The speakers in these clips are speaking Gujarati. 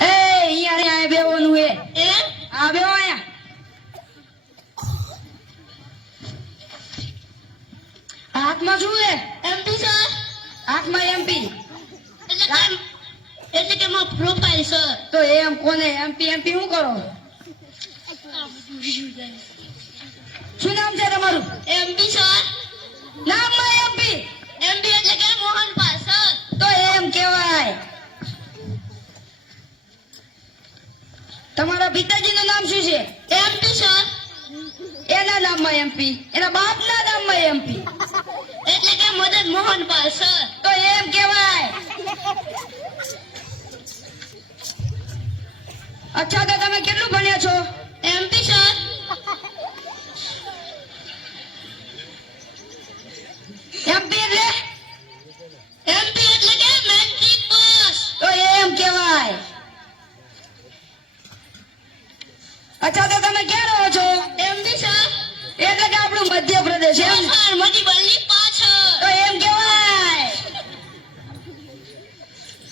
એ અહીંયા ને અહીંયા બેવાનું હે. એ? આ બેહો અહીંયા. હાથમાં શું એમપી સર હાથમાં એમપી એટલે કે મારો પ્રોફાઇલ સર તો એમ કોને? એમપી એમપી શું કરો? શું નામ છે તમારું? એમપી સર એમપી એમપી તમારા પિતાજીનું નામ શું છે? MP sir. એના નામમાં એમપી એના બાપના નામમાં એમપી એટલે કે મદન મોહનપાલ સર. તો એમ કહેવાય. અચ્છા તો તમે કેટલું ભણ્યા છો? એમપી સર એમપી એટલે એમપી એટલે કે મેટ્રિક પાસ તો એમ કહેવાય અચ્છા તો તમે ક્યાં રહો છો એમપી સર એટલે કે આપણું મધ્યપ્રદેશ એમ સર પાછળ. તો એમ કહેવાય.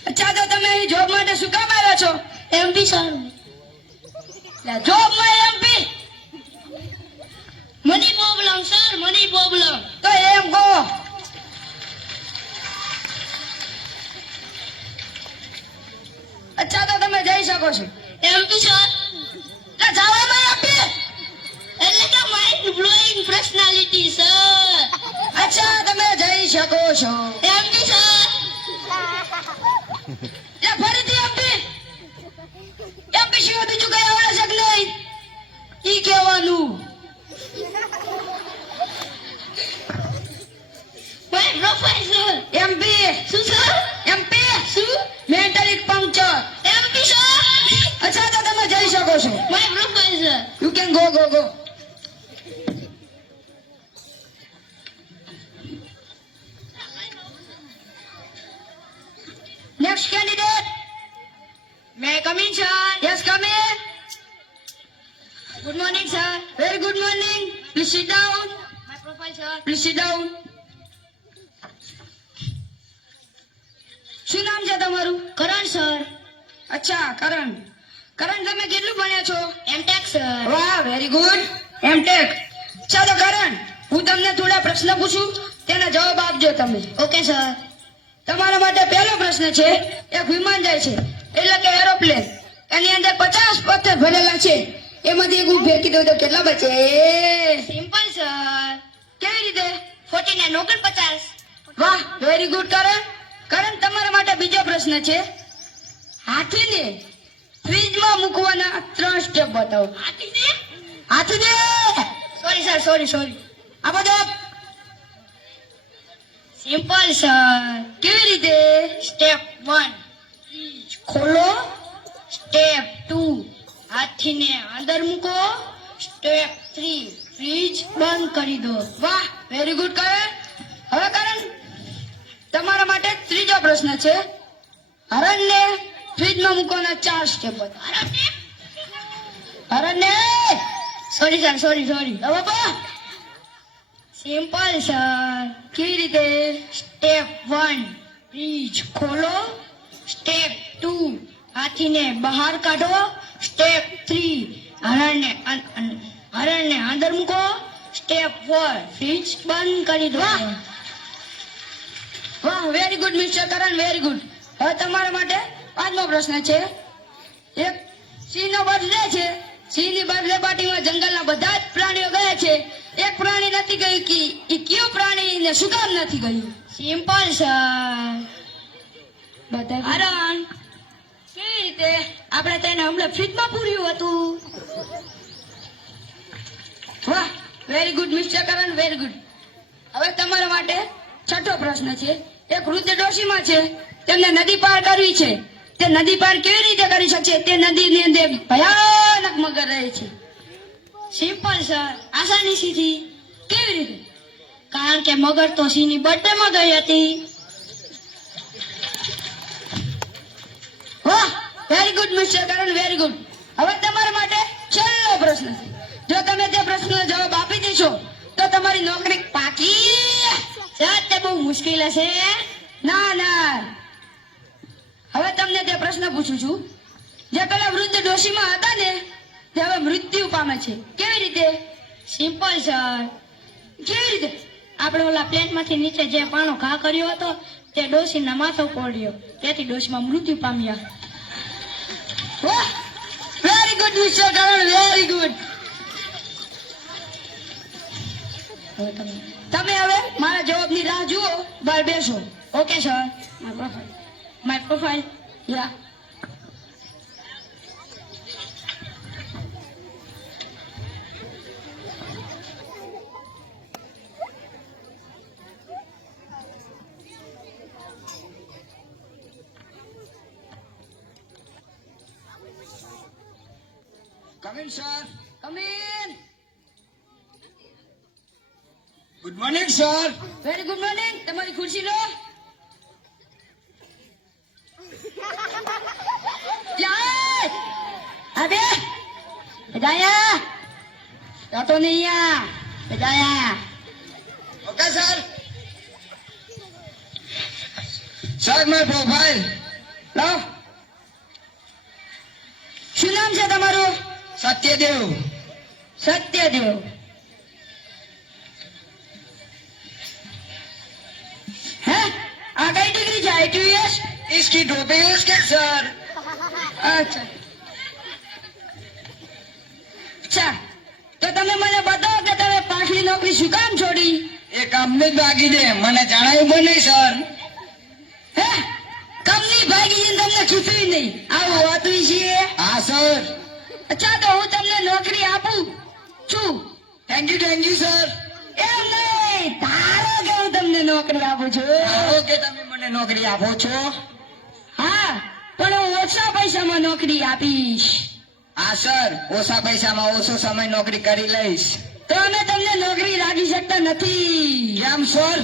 અચ્છા તો તમે અહીં જોબ માટે શું કામ આવ્યા છો? MP sir. MP money problem sir money problem તો એમ કહો. અચ્છા તો તમે જઈ શકો છો. MP sir. જવામાં એમપી એટલે માઇન્ડ બ્લોઇંગ પર્સનાલિટી સર અચ્છા તમે જઈ શકો છો. એમપી સર એ ફરીથી એમપી એમપી સિવાય બીજું કઈ આવડે છે કે નહીં? ઈ કહેવાનું. એમપી શું સર એમપી શું? પંક્ચર એમપી સર અચ્છા તો તમે જઈ શકો છો. My profile sir you can go go go come in, sir? Yes, come in. Good morning, sir. Very good morning. Please sit down. My profile, sir. Please sit down. શું નામ છે તમારું કરણ સર અચ્છા કરણ કરણ તમે કેટલું ભણ્યા છો એમટેક સર વાહ વેરી ગુડ એમટેક ચાલો કરણ હું તમને થોડા પ્રશ્ન પૂછું તેના જવાબ આપજો તમે ઓકે સર તમારા માટે પહેલો પ્રશ્ન છે એક વિમાન જાય છે એટલે કે એરોપ્લેન એની અંદર પચાસ પથ્થર ભરેલા છે. એમાંથી એક હું ફેંકી દઉં તો કેટલા બચે? સિમ્પલ સર કેવી રીતે? ફોર્ટી નાઇન ઓગણપચાસ વાહ વેરી ગુડ કરણ. કરણ તમારા માટે બીજો પ્રશ્ન છે. હાથીને ફ્રીજમાં મૂકવાના ત્રણ સ્ટેપ બતાવો. હાથીને સોરી સર સોરી સોરી આ બધો? સિમ્પલ સર કેવી રીતે? સ્ટેપ વન ખોલો. સ્ટેપ ટુ હાથીને અંદર મૂકો. સ્ટેપ થ્રી ફ્રીજ બંધ કરી દો. વાહ વેરી ગુડ કરે હવે કરણ, તમારા માટે ત્રીજો પ્રશ્ન છે. હરણને ફ્રીજમાં મૂકવાના ચાર સ્ટેપ બતાવો હરણને? સોરી સર સોરી સોરી હવે સિમ્પલ સર કેવી રીતે? સ્ટેપ વન ફ્રીજ ખોલો. Step two. હાથીને બહાર કાઢો. Step three. હરણને હરણને અંદર મૂકો. Step four. ફ્રીજ બંધ કરી દો. વાહ. Very good mister Karan very good હવે તમારા માટે પાંચમો પ્રશ્ન છે. એક સિંહ નો બર્થડે છે. સિંહની બર્થડે પાર્ટીમાં જંગલના બધા જ પ્રાણીઓ ગયા છે. એક પ્રાણી નથી ગયું કે એ કયું પ્રાણી ને શું કામ નથી ગયું? Simple, sir. હરણ. કેવી રીતે? આપણે તેને હમણાં ફ્રીજમાં પૂર્યું હતું. વાહ very good mister Karan very good હવે તમારા માટે છઠ્ઠો પ્રશ્ન છે. એક વૃદ્ધ ડોશીમાં છે. તેમને નદી પાર કરવી છે. તે નદી પાર કેવી રીતે કરી શકશે? તે નદીની અંદર ભયાનક મગર રહે છે. સિમ્પલ સર આસાની સીધી કેવી રીતે? કારણ કે મગર તો સિંહની બર્થડે માં ગઈ હતી. Very good mister Karan very good હવે તમારા માટે છેલ્લો પ્રશ્ન જો તમે તે પ્રશ્નનો જવાબ આપી દેશો, તો તમારી નોકરી પાકી. સર તે બહુ મુશ્કેલ હશે. ના ના. હવે તમને તે પ્રશ્ન પૂછું છું. જે પેલા વૃદ્ધ ડોશીમાં હતા ને, તે હવે મૃત્યુ પામે છે. કેવી રીતે? સિમ્પલ સર કેવી રીતે? આપણે ઓલા પ્લેનમાંથી નીચે જે પાણો ઘા કર્યો હતો, તે ડોશીના માથો પડ્યો તેથી ડોશીમાં મૃત્યુ પામ્યા. Very good Vishwakaran Karan very good તમે. હવે મારા જવાબની રાહ જુઓ બાર બેસો. Okay sir my profile my profile yeah Come in, sir. Come in. Good morning, sir. Very good morning તમારી ખુરશી લો જાય અબે બજાયા તો નહીં આ બજાયા Okay, sir Sir, my profile. લો શું નામ છે તમારું સત્યદેવ સત્યદેવ હે આ કઈ ડિગ્રી છે આઈટીએસ इसकी टोपी इसके सर અચ્છા અચ્છા તો તમે મને બતાવો કે તમે પાછલી નોકરી શું કામ છોડી એ કંપની ભાગી દે મને જણાવ્યું પણ નહીં સર હે કંપની ભાગી જઈને તમને ખીચવી નહીં આવું હોતું છે હા સર અચ્છા તો હું તમને નોકરી આપું છું. Thank you thank you sir એમ નહીં તારો કે હું તમને નોકરી આપું છું? ઓકે તમે મને નોકરી આપો છો? હા પણ હું ઓછા પૈસામાં નોકરી આપીશ. હા સર ઓછા પૈસામાં ઓછો સમય નોકરી કરી લઈશ. તો અમે તમને નોકરી રાખી શકતા નથી. કેમ સર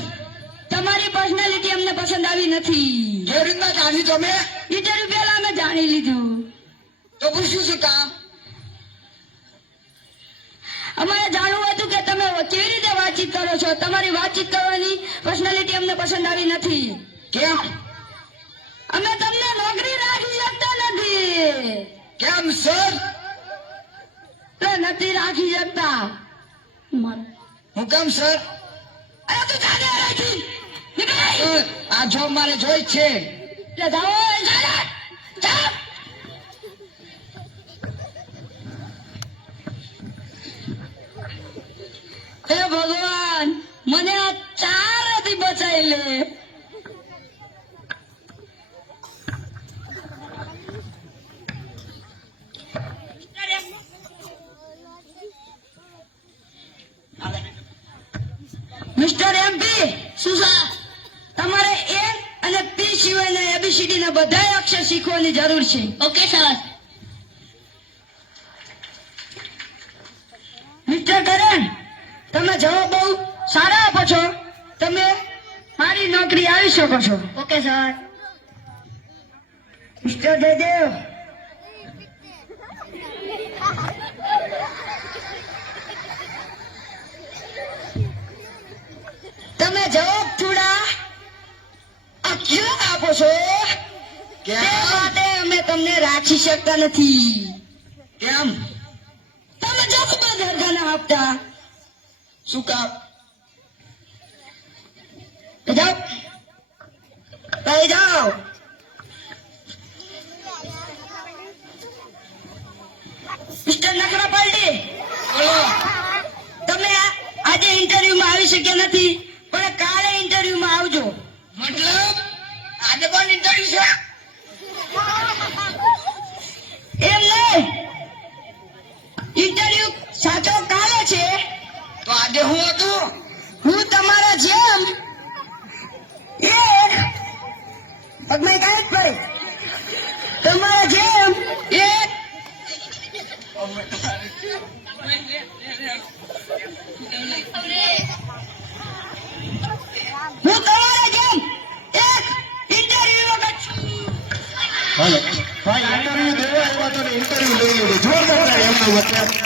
તમારી પર્સનાલિટી અમને પસંદ આવી નથી. કેવી રીતના જાણી તમે? ઇન્ટરવ્યુ પહેલા અમે જાણી લીધું. તો પૂછ્યું શું કામ? અમારે જાણવું હતું કે તમે કેવી રીતે વાતચીત કરો છો? તમારી વાતચીત કરવાની પર્સનાલિટી અમને પસંદ આવી નથી. કેમ? અમે તમને નોકરી રાખી શકતા નથી. કેમ સર? નથી રાખી શકતા. હું કેમ સર? અરે તું જાને રાખી આ જોબ મારે જોઈ છે. જાઓ જાઓ. હે ભગવાન મને આ ચારથી બચાવી લે. મિસ્ટર એમપી શું છે તમારે એ અને પી સિવાયના એબીસીડી ના બધા અક્ષર શીખવાની જરૂર છે. Okay sir. મિસ્ટર કરણ તમે જવાબ બહુ સારા આપો છો. તમે મારી નોકરી આવી શકો છો. Okay sir. મિસ્ટર જયદેવ તમે જવાબ થોડા અક્ષર આપો છો. તે માટે અમે તમને રાખી શકતા નથી. કેમ? તમે જવાબ જ આપતા. કામ તો જાઓ મિસ્ટર પાલટી તમે આજે ઇન્ટરવ્યુમાં આવી શક્યા નથી પણ કાલે ઇન્ટરવ્યુમાં આવજો મતલબ આજે કોણ ઇન્ટરવ્યુ છે હું હતું? હું તમારા જેમ? એક પગમાં કાંઈ જ પડી. તમારા જેમ? એક. હું તમારા જેમ? એક. ઇન્ટરવ્યુ વખત. હાલો. ભાઈ ઇન્ટરવ્યુ દેવા આવ્યા તો ઇન્ટરવ્યુ લઈ લીધું. જોરદાર એમનું વચ્ચે